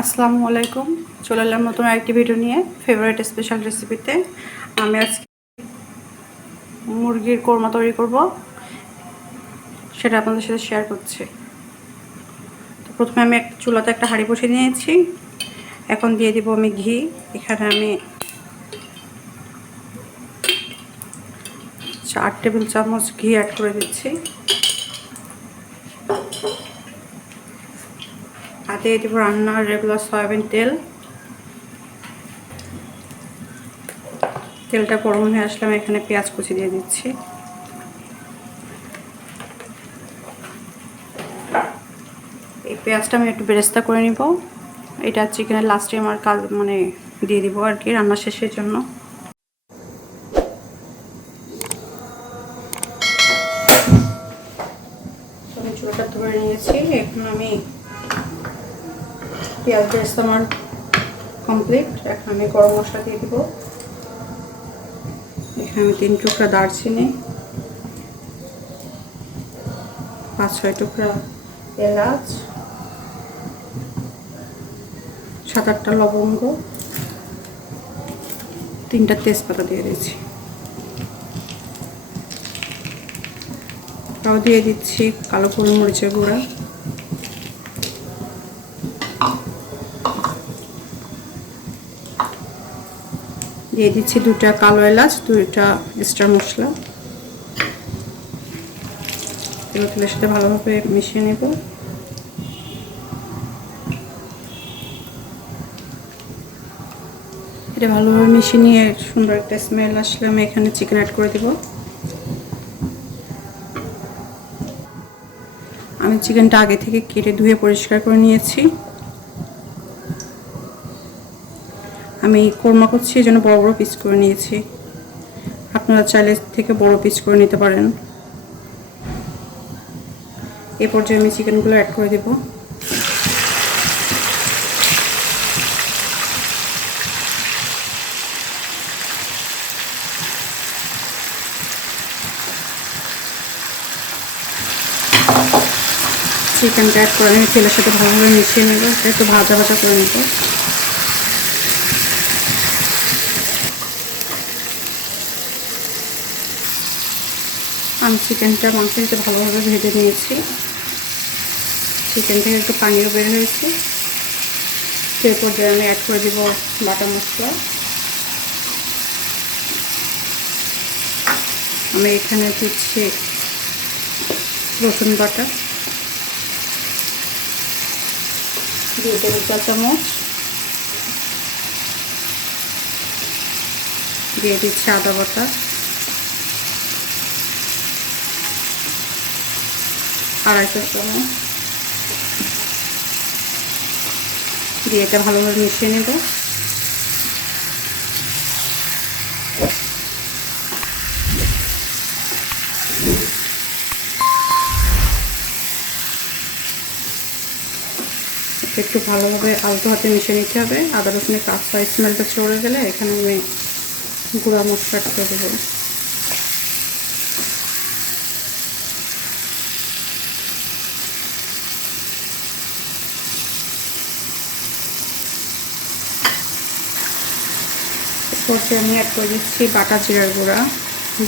আসসালামু আলাইকুম। চলে এলাম নতুন আরেকটি ভিডিও নিয়ে ফেভারিট স্পেশাল রেসিপিতে আমি আজকে মুরগির কোরমা তৈরি করব, সেটা আপনাদের সাথে শেয়ার করছি। তো প্রথমে আমি একটা চুলাতে একটা হাঁড়ি বসিয়ে নিয়েছি। এখন দিয়ে দিব আমি ঘি। এখানে আমি চার টেবিল চামচ ঘি অ্যাড করে দিচ্ছি। দিয়ে দেবো রান্নার রেগুলার সয়াবিন তেল। তেলটা গরম হয়ে আসলে আমি এখানে পেঁয়াজ কুচি দিয়ে দিচ্ছি। এই পেঁয়াজটা আমি একটু বেরেস্তা করে নিব। এটা চিকেনের লাস্টে আমার কাজ মানে দিয়ে দিব আর কি, রান্না শেষের জন্য। চুলাটা ধরে নিয়েছি, এখন আমি পেঁয়াজ বেরেস্তা আমার কমপ্লিট এখন আমি গরম মশলা দিয়ে দিব। এখানে আমি তিন টুকরা দারচিনি, পাঁচ, ছয় টুকরা এলাচ, সাত, আটটা লবঙ্গ, তিনটা তেজপাতা দিয়ে দিয়েছি তাও দিয়ে দিচ্ছি কালো গোলমরিচের গুঁড়া। দিয়ে দিচ্ছি দুটা কালো এলাচ, দুইটা স্টার মশলা। তেল তেলের সাথে ভালোভাবে মিশিয়ে নেব। এটা ভালোভাবে মিশিয়ে নিয়ে সুন্দর একটা স্মেল আসলে আমি এখানে চিকেন অ্যাড করে দেব। আমি চিকেনটা আগে থেকে কেটে ধুয়ে পরিষ্কার করে নিয়েছি। আমি কোরমা করছি, এই জন্য বড় বড় পিস করে নিয়েছি। আপনারা চাইলে থেকে বড় পিস করে নিতে পারেন। এ পর্যায়ে আমি চিকেনগুলো অ্যাড করে দেব। চিকেনটা অ্যাড করে নিয়ে তেলের সাথে ভালোভাবে মিশিয়ে নেব একটু ভাজা ভাজা করে নেব। আমি চিকেনটা মাংসের সাথে ভালোভাবে ভেজে নিয়েছি। চিকেন থেকে একটু পানিও বের হয়েছে। সেই পর্যায়ে আমি অ্যাড করে দিব বাটা মশলা। আমি এখানে দিচ্ছি রসুন বাটা। দুই টেবিল চা চামচ। দিয়ে দিচ্ছি আদা বাটা। আড়াইশো চামচ দিয়ে এটা ভালোভাবে মিশিয়ে নেব। একটু ভালোভাবে আলতো হাতে মিশিয়ে নিতে হবে। আদা রসুনের কাঁচা স্মেলটা চলে গেলে এখানে আমি গুঁড়া মশলা করে দেবো। পরে আমি অ্যাড করে দিচ্ছি বাটা জিরার গুঁড়া,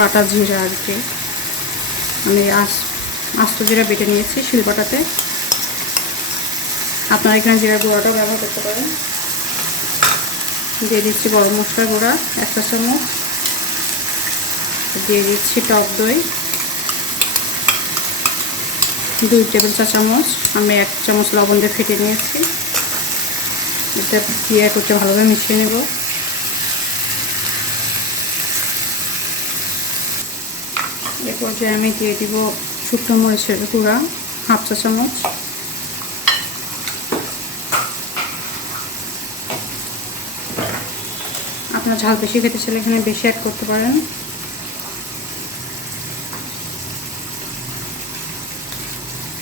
বাটা জিরা আর কি। আমি আস, আস্ত জিরা বেটে নিয়েছি শিলবাটাতে আপনারা এখানে জিরার গুঁড়াটাও ব্যবহার করতে পারেন। দিয়ে দিচ্ছি গরম মশলার গুঁড়া একটা চামচ। দিয়ে দিচ্ছি টক দই। দুই টেবিল চা চামচ। আমি এক চামচ লবণ দিয়ে ফেটে নিয়েছি। এটা দিয়ে করতে ভালোভাবে মিশিয়ে নেব এ পর্যায়ে আমি দিয়ে দিব শুকনো মরিচের গুঁড়া, হাফ চা চামচ। আপনার ঝাল বেশি খেতে চাইলে এখানে বেশি অ্যাড করতে পারেন।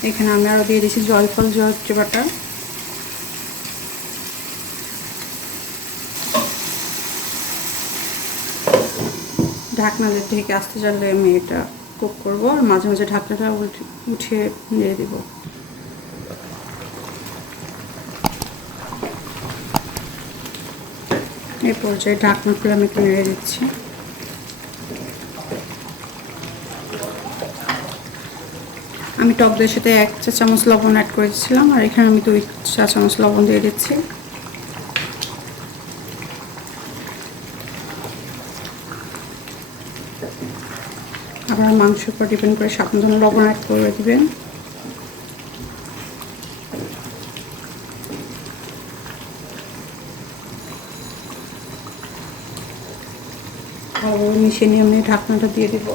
এখানে আমি আরও দিয়ে দিয়েছি জয়ফল, জয়ত্রী বাটা ঢাকনা দিয়ে ঢেকে আসতে চাইলে আমি এটা কুক করব আর মাঝে মাঝে ঢাকনাটা উঠিয়ে নেড়ে দেবো। এই পর্যায়ে ঢাকনা খুলে আমি একটু নেড়ে দিচ্ছি। আমি টক দইয়ের সাথে এক চা চামচ লবণ অ্যাড করেছিলাম আর এখানে আমি দুই চা চামচ লবণ দিয়ে দিচ্ছি। আবার মাংসের উপর ডিপেন্ড করে স্বাদ মতন লবণ অ্যাড করে দিবেন। ভালোভাবে মিশিয়ে নিয়ে আমি ঢাকনাটা দিয়ে দিব।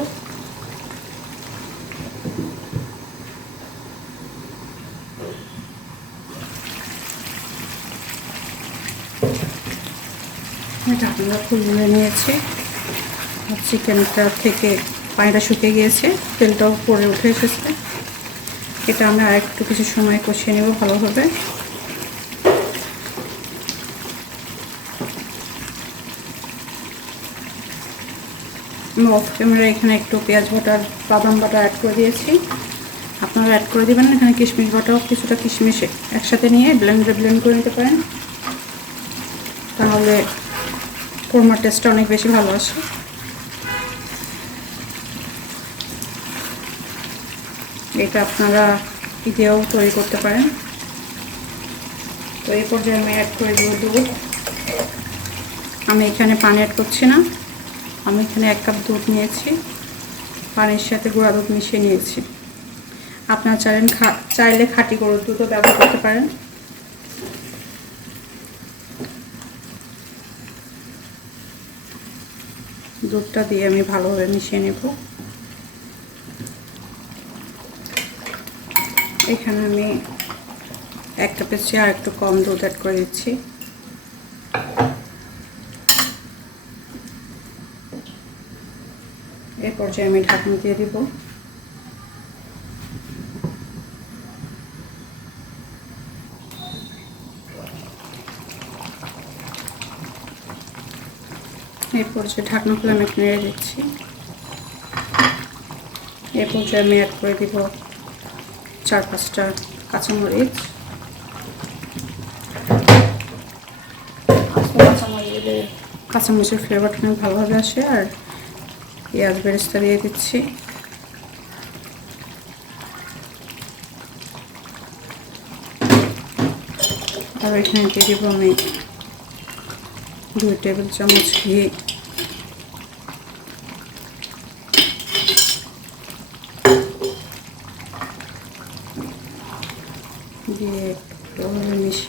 ঢাকনা খুলে নিয়েছি। চিকেনটা থেকে পানিটা শুকিয়ে গিয়েছে, তেলটাও পরে উঠে এসেছে। এটা আমরা একটু কিছু সময় কষিয়ে নেব ভালোভাবে অফ ক্যামেরা এখানে একটু পেঁয়াজ বাটার, বাদাম বাটা অ্যাড করে দিয়েছি। আপনারা অ্যাড করে দেবেন এখানে কিশমিশ বাটাও কিছুটা কিশমিশ একসাথে নিয়ে ব্লেন্ডারে ব্লেন্ড করে নিতে পারেন। তাহলে কোরমার টেস্টটা অনেক বেশি ভালো আসে। এটা আপনারা দিয়েও তৈরি করতে পারেন। তো এই পর্যায়ে আমি অ্যাড করে দিব। দুধ আমি এখানে পানি অ্যাড করছি না। আমি এখানে এক কাপ দুধ নিয়েছি। পানির সাথে গুঁড়া দুধ মিশিয়ে নিয়েছি। আপনারা চাইলেন চাইলে খাঁটি গরুর দুধও ব্যবহার করতে পারেন। দুধটা দিয়ে আমি ভালোভাবে মিশিয়ে নেব। এখানে আমি এক কাপের চেয়ে আর একটু কম দুধ অ্যাড করে দিচ্ছি। এই পর্যায়ে আমি ঢাকনা দিয়ে দিব। এই পর্যায়ে ঢাকনা খুলে আমি নেড়ে দিচ্ছি। এই পর্যায়ে আমি অ্যাড করে দিব চার পাঁচটা কাঁচামরিচ। কাঁচামরিচ কাঁচামরিচের ফ্লেভারটা অনেক ভালোভাবে আসে, আর পেঁয়াজ বেরেস্তা দিয়ে দিচ্ছি। আর এখানে দিয়ে দিব আমি দুই টেবিল চামচ ঘি দিয়ে একটু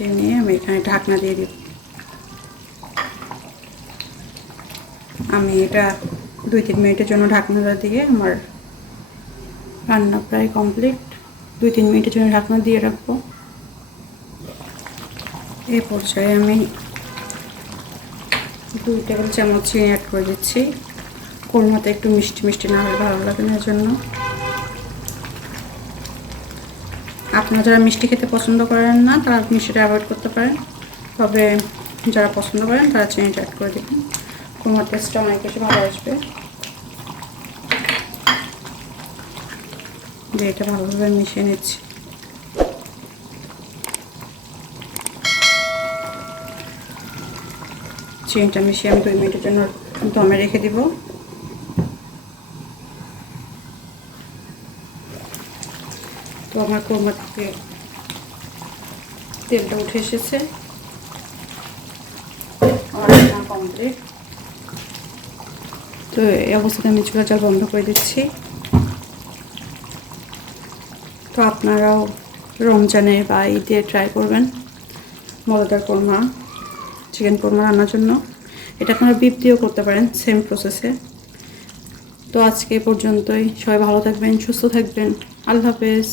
মিশিয়ে নিয়ে আমি এখানে ঢাকনা দিয়ে দিব আমি এটা দুই তিন মিনিটের জন্য ঢাকনাটা দিয়ে আমার রান্না প্রায় কমপ্লিট। দুই তিন মিনিটের জন্য ঢাকনা দিয়ে রাখব। এই পর্যায়ে আমি দুই টেবিল চামচ চিনি অ্যাড করে দিচ্ছি। কোরমাতে একটু মিষ্টি মিষ্টি না হলে ভালো লাগে না জন্য আপনারা যারা মিষ্টি খেতে পছন্দ করেন না, তারা মিষ্টিটা অ্যাভয়েড করতে পারেন। তবে যারা পছন্দ করেন, তারা চিনিটা অ্যাড করে দেবেন। কোরমার টেস্টটা অনেক বেশি ভালো আসবে। দিয়ে এটা ভালোভাবে মিশিয়ে নিচ্ছি। চিনিটা মিশিয়ে আমি দুই মিনিটের জন্য দমে রেখে দিব। তো আমার কোরমা থেকে তেলটা উঠে এসেছে। তো এই অবস্থাতে আমি চুলা চাল বন্ধ করে দিচ্ছি। তো আপনারাও রমজানে বা ঈদে ট্রাই করবেন মজাদার কোরমা চিকেন কোরমা রান্নার জন্য। এটা আপনারা বিপ দিয়েও করতে পারেন সেম প্রসেসে তো আজকে পর্যন্তই। সবাই ভালো থাকবেন, সুস্থ থাকবেন। আল্লাহ হাফেজ।